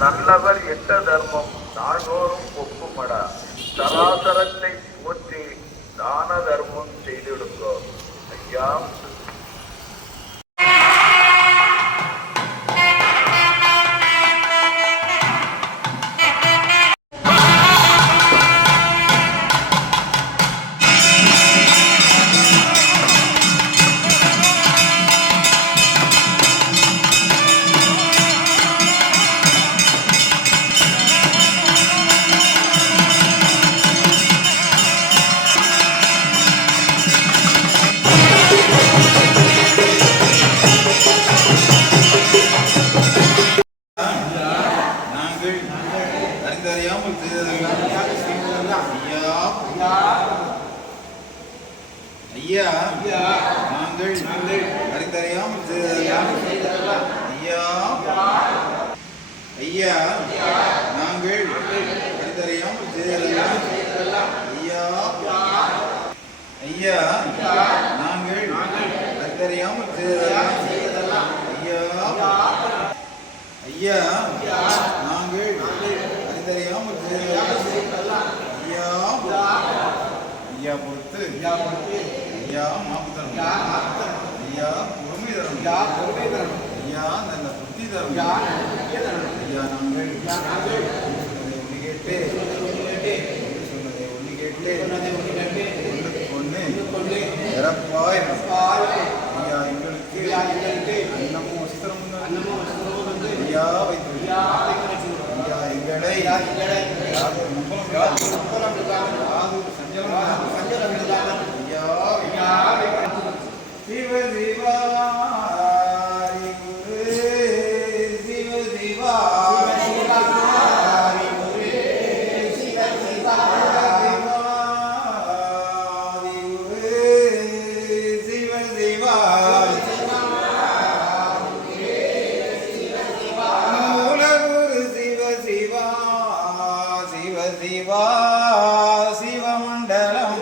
நல்லவர் எட்ட தர்மம் நாள்தோறும் ஒப்புமடா. சராசரத்தை போற்றி தான தர்மம் செய்திடுங்கோ. ஐயா ஐயா நாங்கள் அறிந்தறியாமல் செய்ததெல்லாம் ஐயா ஐயா நாங்கள் அறிந்தறியாமல் செய்ததெல்லாம் ஐயா ஐயா நாங்கள் அறிந்தறியாமல் செய்ததெல்லாம் ஐயா ஐயா நாங்கள் அறிந்தறியாமல் செய்ததெல்லாம் ஐயா ஐயா பொறுத்து ஐயா மாப்புதரம் ஐயா பொறுமை தரும் ஐயா நல்ல புத்தி தரும் ஐயா நாங்கள் ஒன்று கேட்டு சொன்னதை ஒன்று கேட்டு ஒன்று இறப்பாய் ஐயா எங்களுக்கு அன்னமும் வஸ்திரமும் ஐயா வைத்து ஐயா எங்களை சிவ சிவா சிவ சிவா சிவமண்டலம்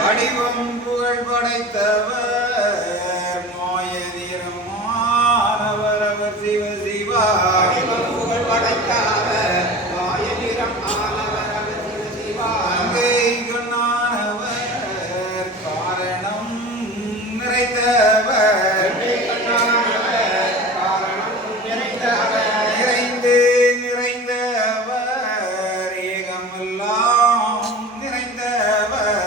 வடிவம் புகழ் படைத்தவர் மாயதீரமானவர் அவர் சிவ சிவா அங்கை கண்ணானவர் காரணம் நிறைந்தவர் நிறைந்து நிறைந்தவர் ஏகமெல்லாம் நிறைந்தவர்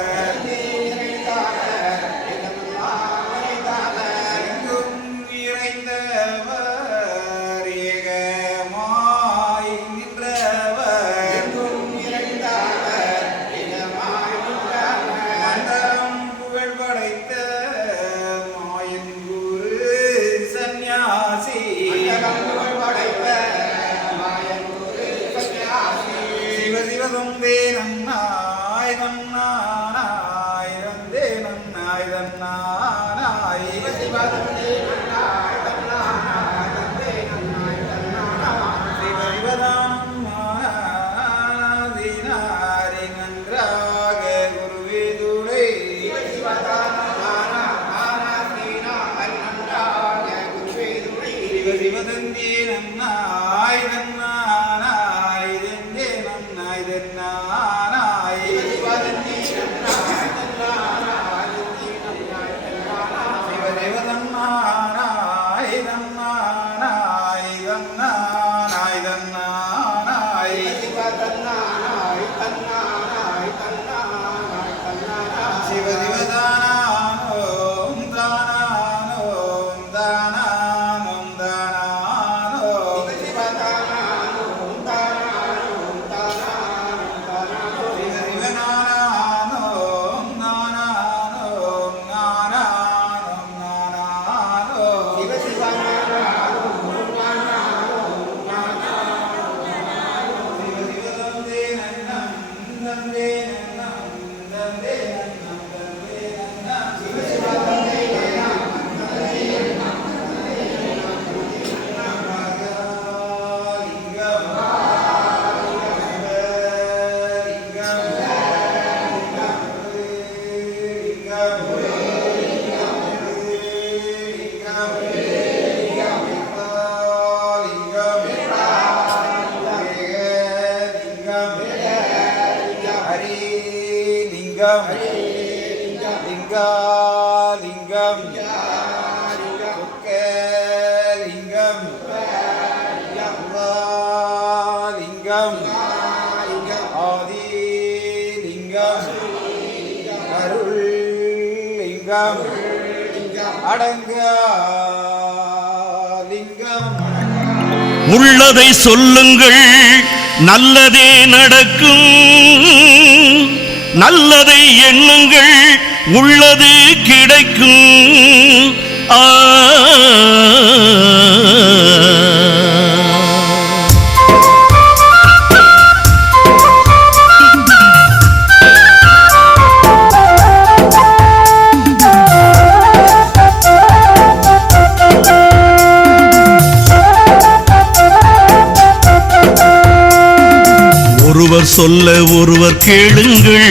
எங்கும் நிறைந்தவர் ஏகமாய் நின்றவர் மண்டலம் புகழ் படைத்த மாயன் குரு சந்நியாசி சிவ சிவதந்தே நன்னாய் நன்னாய் தந்தே நன்னாய் தன்னாய் சிவசிவதானம் நாதினாரி நன்றாக குருவே துணை சிவசிவதந்தே நன்னாய் தன்னாய் தந்தே நன்னாய் தன்னாய் சிவதேவதன்னாய் தன்னாய் தன்னாய் தன்னாய் சிவசிவதானோம் தானோம் தானோம் தானோ சிவசிவனானோம் நானோம் நானோம் நானோ சிவசிவதந்தே நன்னம் தந்தே நன்னம் தந்தே நன்னம் தந்தே நன்னம் லிங்கம் லிங்கம் லிங்கம் லிங்கம் ஆதி லிங்கம் அருள் லிங்கம் அடங்க லிங்கம் உள்ளதை சொல்லுங்கள் நல்லதே நடக்கும் நல்லதை எண்ணுங்கள் உள்ளது கிடைக்கும் ஆ ஒருவர் சொல்ல ஒருவர் கேளுங்கள்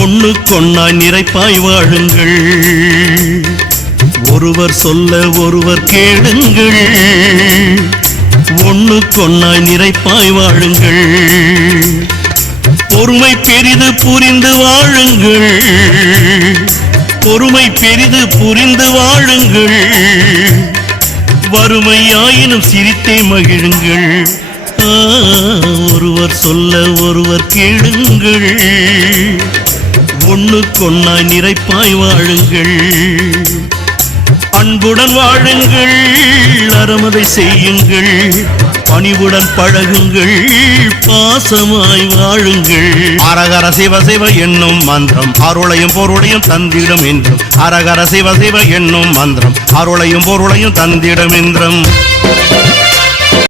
ஒண்ணுக்கொன்னாய் நிறைப்பாய் வாழுங்கள் ஒருவர் சொல்ல ஒருவர் கேளுங்கள் ஒண்ணுக்கொன்னாய் நிறைப்பாய் வாழுங்கள் பொறுமை பெரிது புரிந்து வாழுங்கள் பொறுமை பெரிது புரிந்து வாழுங்கள் வறுமையாயினும் சிரித்தே மகிழுங்கள் ஒருவர் சொல்ல ஒருவர் கேளுங்கள் ஒண்ணுக்கொன்னாய் நிறைப்பாய் வாழுங்கள் அன்புடன் வாழுங்கள் அறமதை செய்யுங்கள் பணிவுடன் பழகுங்கள் பாசமாய் வாழுங்கள் அரகர சிவ சிவ என்னும் மந்திரம் அருளையும் பொருளையும் தந்திடம் என்றும் அரகர சிவ சிவ என்னும் மந்திரம் அருளையும் பொருளையும் தந்திடம் என்றும்